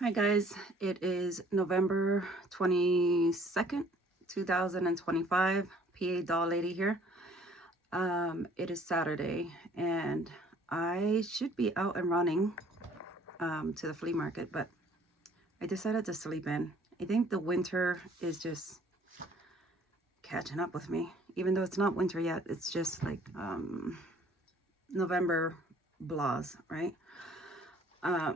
Hi guys, it is November 22nd, 2025. PA Doll Lady here. It is Saturday and I should be out and running to the flea market, but I decided to sleep in. I think the winter is just catching up with me, even though it's not winter yet. It's just like November blahs, right? Uh,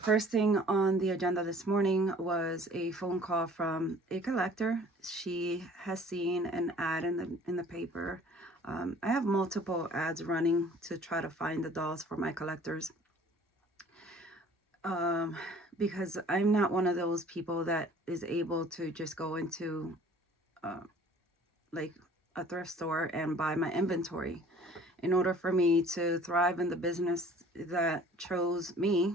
First thing on the agenda this morning was a phone call from a collector. She has seen an ad in the paper. I have multiple ads running to try to find the dolls for my collectors, um, because I'm not one of those people that is able to just go into uh, like a thrift store and buy my inventory. In order for me to thrive in the business that chose me,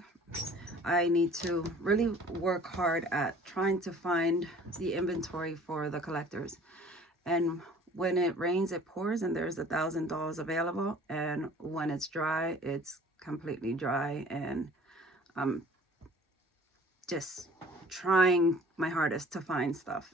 I need to really work hard at trying to find the inventory for the collectors. And when it rains, it pours, and there's $1,000 available. And when it's dry, it's completely dry. And I'm just trying my hardest to find stuff.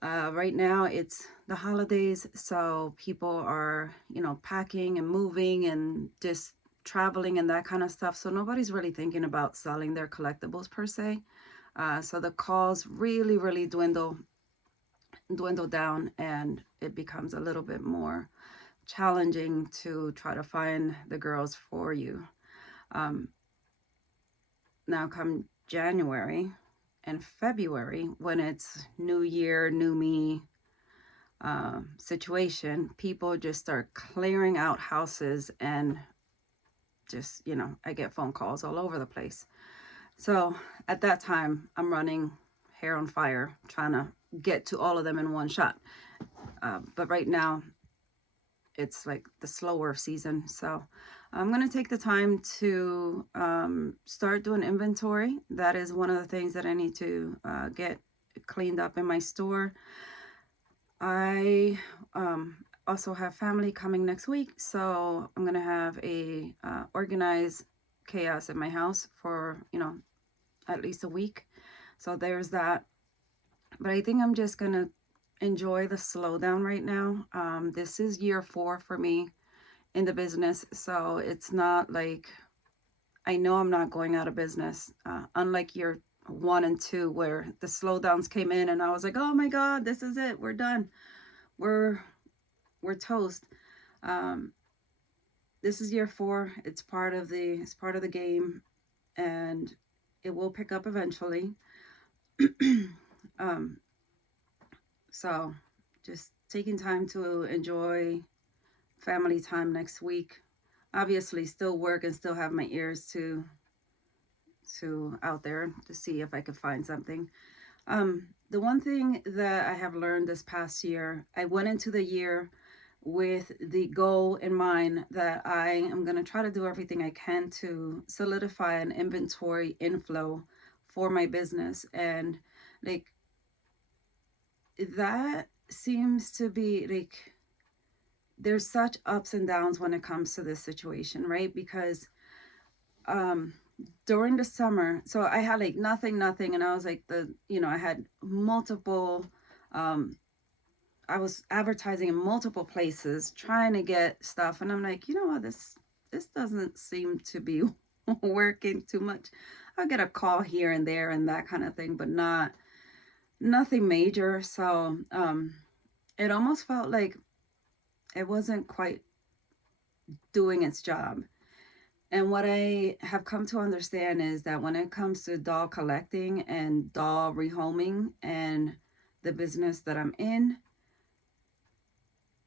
Right now, it's the holidays, so people are, packing and moving and just traveling and that kind of stuff. So nobody's really thinking about selling their collectibles per se. So the calls really dwindle down, and it becomes a little bit more challenging to try to find the girls for you. Um, Now, come January and February, when it's New Year, New Me situation, people just start clearing out houses and just, I get phone calls all over the place. So at that time, I'm running hair on fire, trying to get to all of them in one shot. But right now, it's like the slower season. So I'm going to take the time to start doing inventory. That is one of the things that I need to get cleaned up in my store. I also have family coming next week, so I'm going to have a organized chaos in my house for, at least a week. So there's that. But I think I'm just going to enjoy the slowdown right now. This is year 4 for me in the business, so it's not like I know I'm not going out of business. Unlike year 1 and 2, where the slowdowns came in and I was like, oh my God, this is it. We're done. We're we're toast. Um, this is year 4. It's part of the game, and it will pick up eventually. um, so just taking time to enjoy family time next week. Obviously, still work and still have my ears to out there to see if I could find something. The one thing that I have learned this past year, I went into the year with the goal in mind that I am going to try to do everything I can to solidify an inventory inflow for my business. And like that seems to be like there's such ups and downs when it comes to this situation, right? Because um during the summer, so I had like nothing, and I was like I had multiple um I was advertising in multiple places trying to get stuff, and I'm like, you know what, this doesn't seem to be working too much. I'll get a call here and there and that kind of thing, but nothing major. So it almost felt like it wasn't quite doing its job. And what I have come to understand is that when it comes to doll collecting and doll rehoming and the business that I'm in,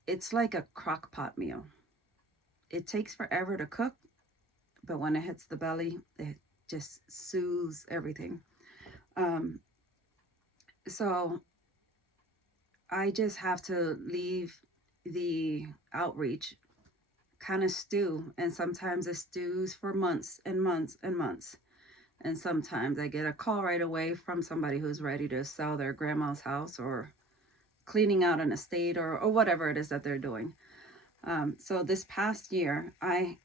it's like a crock pot meal. It takes forever to cook, but when it hits the belly, it just soothes everything. Um, so I just have to leave the outreach kind of stew, and sometimes it stews for months and months and months. And sometimes I get a call right away from somebody who's ready to sell their grandma's house or cleaning out an estate, or whatever it is that they're doing. So this past year, I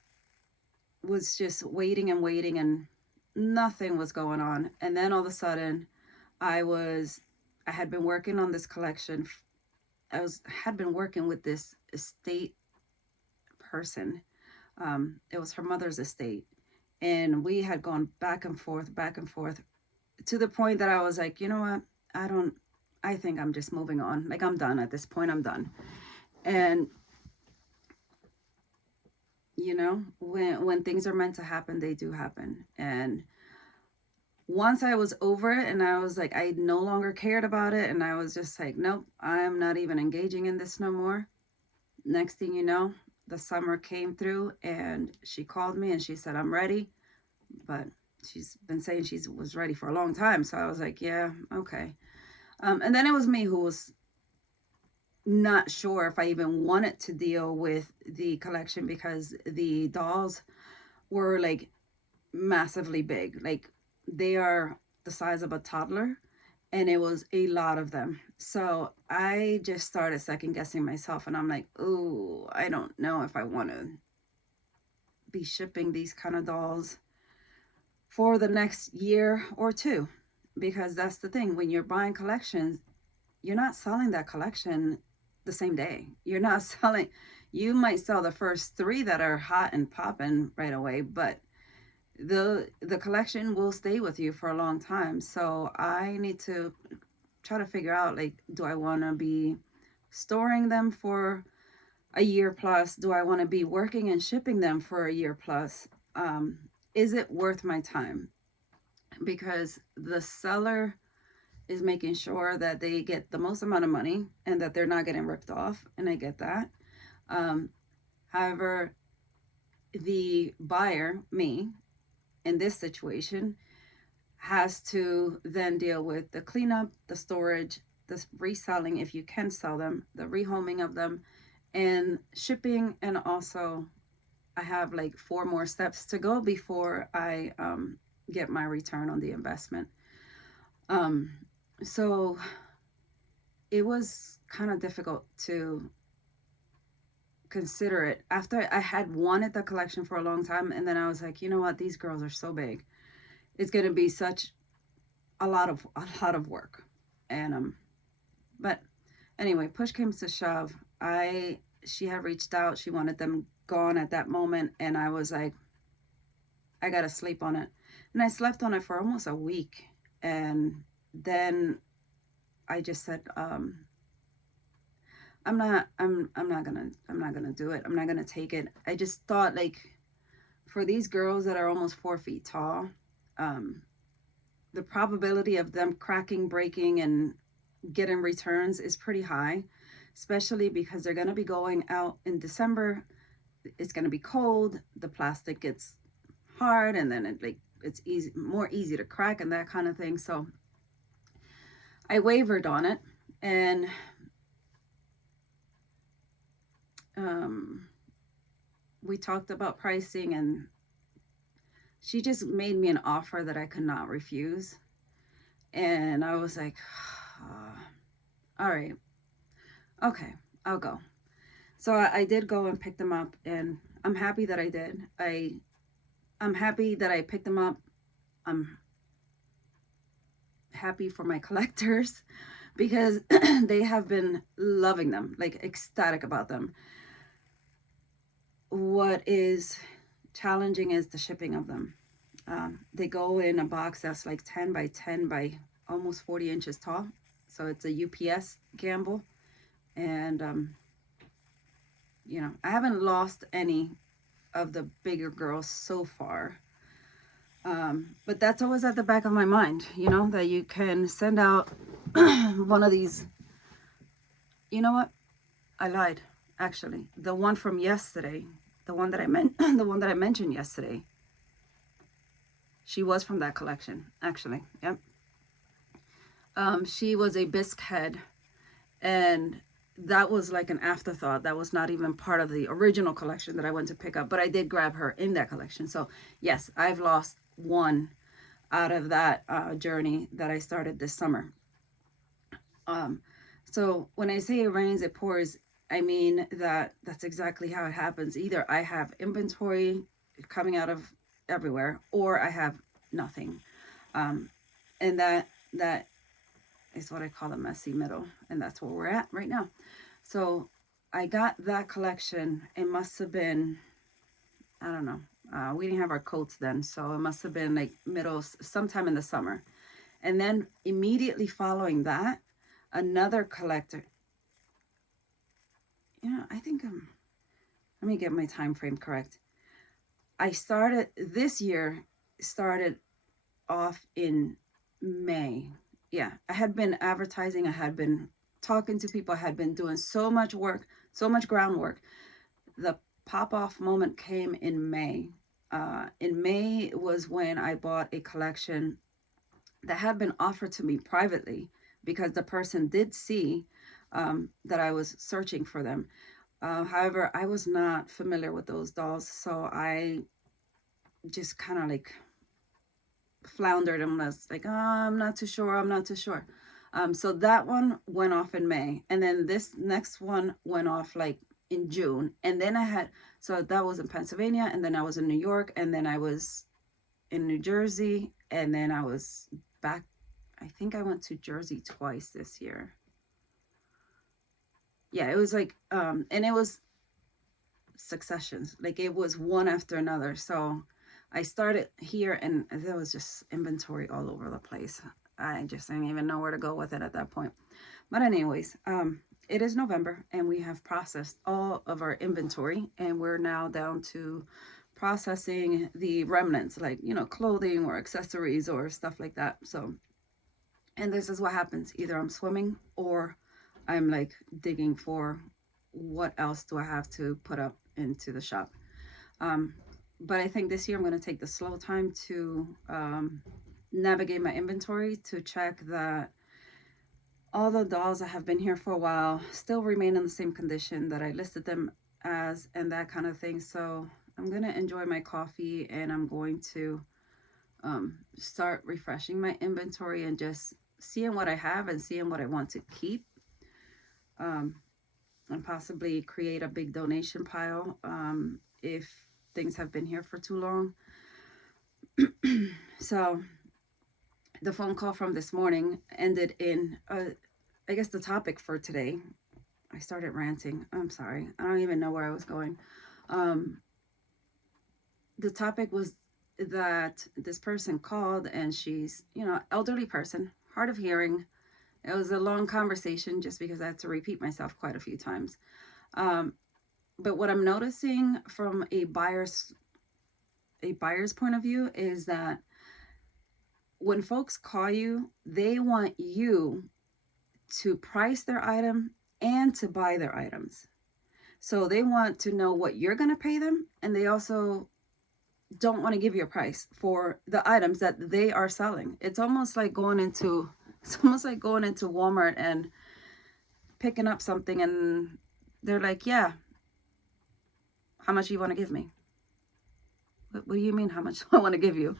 was just waiting and waiting, and Nothing was going on. And then all of a sudden, I was, I had been working on this collection. Had been working with this estate person. It was her mother's estate. And we had gone back and forth to the point that I was like, you know what? I don't, I think I'm just moving on. Like, I'm done at this point. I'm done. And, you know, when things are meant to happen, they do happen. And once I was over it and I was like, I no longer cared about it. And I was just like, nope, I'm not even engaging in this no more. Next thing you know, the summer came through and she called me and she said, I'm ready. But she's been saying she was ready for a long time. So I was like, yeah, okay. And then it was me who was not sure if I even wanted to deal with the collection because the dolls were like massively big. Like, they are the size of a toddler, and it was a lot of them. So I just started second guessing myself, and I'm like, oh, I don't know if I want to be shipping these kind of dolls for the next year or two. Because that's the thing, when you're buying collections, you're not selling that collection the same day. You're not selling, you might sell the first three that are hot and popping right away, but the collection will stay with you for a long time. So I need to try to figure out, like, do I want to be storing them for a year plus? Do I want to be working and shipping them for a year plus? Is it worth my time? Because the seller is making sure that they get the most amount of money and that they're not getting ripped off, and I get that. um, However, the buyer, me, in this situation, has to then deal with the cleanup, the storage, the reselling if you can sell them, the rehoming of them, and shipping. And also, I have like 4 more steps to go before I get my return on the investment. Um, so it was kind of difficult to consider it after I had wanted the collection for a long time. And then I was like, you know what? These girls are so big. It's going to be such a lot of work. And but anyway, push came to shove. She had reached out. She wanted them gone at that moment, and I was like, I gotta sleep on it. And I slept on it for almost a week, and then I just said, I'm not gonna do it. I'm not gonna take it. I just thought, like, for these girls that are almost 4 feet tall, um, the probability of them cracking, breaking, and getting returns is pretty high, especially because they're going to be going out in December. It's going to be cold. The plastic gets hard, and then it's more easy to crack and that kind of thing. So I wavered on it, and we talked about pricing, and she just made me an offer that I could not refuse. And I was like, all right, okay, I'll go. So I did go and pick them up, and I'm happy that I did. I'm happy that I picked them up. I'm happy for my collectors because they have been loving them, like ecstatic about them. What is challenging is the shipping of them. They go in a box that's like 10 by 10 by almost 40 inches tall. So it's a UPS gamble. And, I haven't lost any of the bigger girls so far. But that's always at the back of my mind, that you can send out one of these. You know what? I lied. Actually, the one from yesterday, the one that I mentioned yesterday, she was from that collection. Actually, yep. She was a bisque head, and that was like an afterthought. That was not even part of the original collection that I went to pick up, but I did grab her in that collection. So yes, I've lost one out of that journey that I started this summer. So when I say it rains, it pours, I mean that's exactly how it happens. Either I have inventory coming out of everywhere, or I have nothing. And that is what I call a messy middle, and that's where we're at right now. So I got that collection. It must have been, I don't know. We didn't have our coats then, so it must have been like middle, sometime in the summer. And then immediately following that, another collector. I think let me get my time frame correct. I started this year, started off in May. Yeah, I had been advertising, I had been talking to people, I had been doing so much work, so much groundwork. The pop off moment came in May. In May was when I bought a collection that had been offered to me privately because the person did see that I was searching for them. However, I was not familiar with those dolls, so I just kind of like floundered and was like, oh, I'm not too sure, I'm not too sure. So that one went off in May, and then this next one went off like in June, and then I had, so that was in Pennsylvania, and then I was in New York, and then I was in New Jersey, and then I was back. I think I went to Jersey twice this year. Yeah, it was like, and it was successions, like it was one after another. So I started here, and there was just inventory all over the place. I just didn't even know where to go with it at that point. But anyways, it is November, and we have processed all of our inventory, and we're now down to processing the remnants, like, clothing or accessories or stuff like that. So, and this is what happens. Either I'm swimming or I'm like digging for what else do I have to put up into the shop. But I think this year I'm going to take the slow time to navigate my inventory to check that all the dolls that have been here for a while still remain in the same condition that I listed them as, and that kind of thing. So I'm going to enjoy my coffee, and I'm going to start refreshing my inventory and just seeing what I have and seeing what I want to keep, and possibly create a big donation pile if things have been here for too long. So the phone call from this morning ended in, I guess the topic for today, I started ranting. I'm sorry. I don't even know where I was going. The topic was that this person called, and she's, elderly person, hard of hearing. It was a long conversation just because I had to repeat myself quite a few times. But what I'm noticing from a buyer's point of view is that when folks call you, they want you to price their item and to buy their items. So they want to know what you're going to pay them, and they also don't want to give you a price for the items that they are selling. It's almost like going into Walmart and picking up something, and they're like, yeah, how much do you want to give me? What do you mean, how much do I want to give you?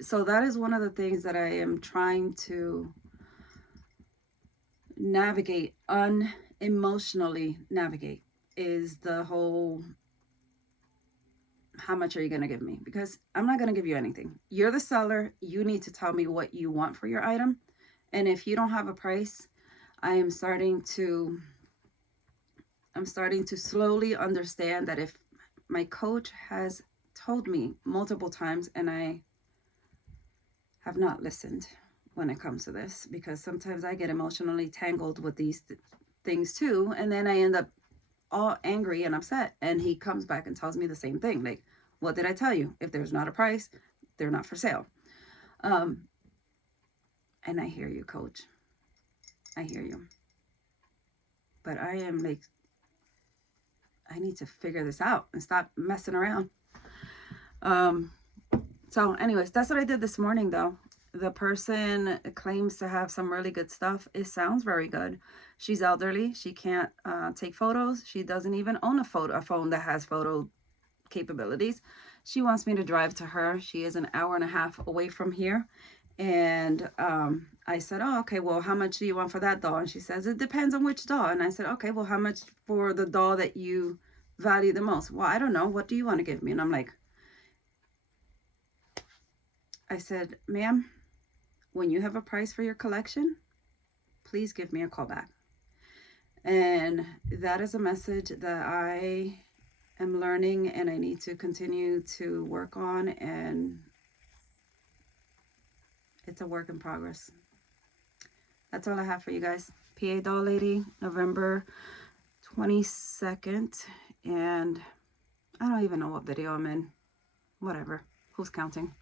So that is one of the things that I am trying to navigate, unemotionally navigate, is the whole, how much are you going to give me? Because I'm not going to give you anything. You're the seller. You need to tell me what you want for your item. And if you don't have a price, I'm starting to slowly understand that if my coach has told me multiple times, and I have not listened when it comes to this, because sometimes I get emotionally tangled with these things too, and then I end up all angry and upset, and he comes back and tells me the same thing, like, what did I tell you? If there's not a price, they're not for sale. And I hear you, coach. I hear you. But I am like, I need to figure this out and stop messing around. So anyways, that's what I did this morning, though. The person claims to have some really good stuff. It sounds very good. She's elderly. She can't take photos. She doesn't even own a phone that has photo capabilities. She wants me to drive to her. She is an hour and a half away from here. And I said, oh, okay, well, how much do you want for that doll? And she says, it depends on which doll. And I said, okay, well, how much for the doll that you value the most? Well, I don't know. What do you want to give me? And I'm like, I said, ma'am, when you have a price for your collection, please give me a call back. And that is a message that I am learning and I need to continue to work on, and it's a work in progress. That's all I have for you guys. PA Doll Lady, November 22nd, and I don't even know what video I'm in. Whatever. Who's counting?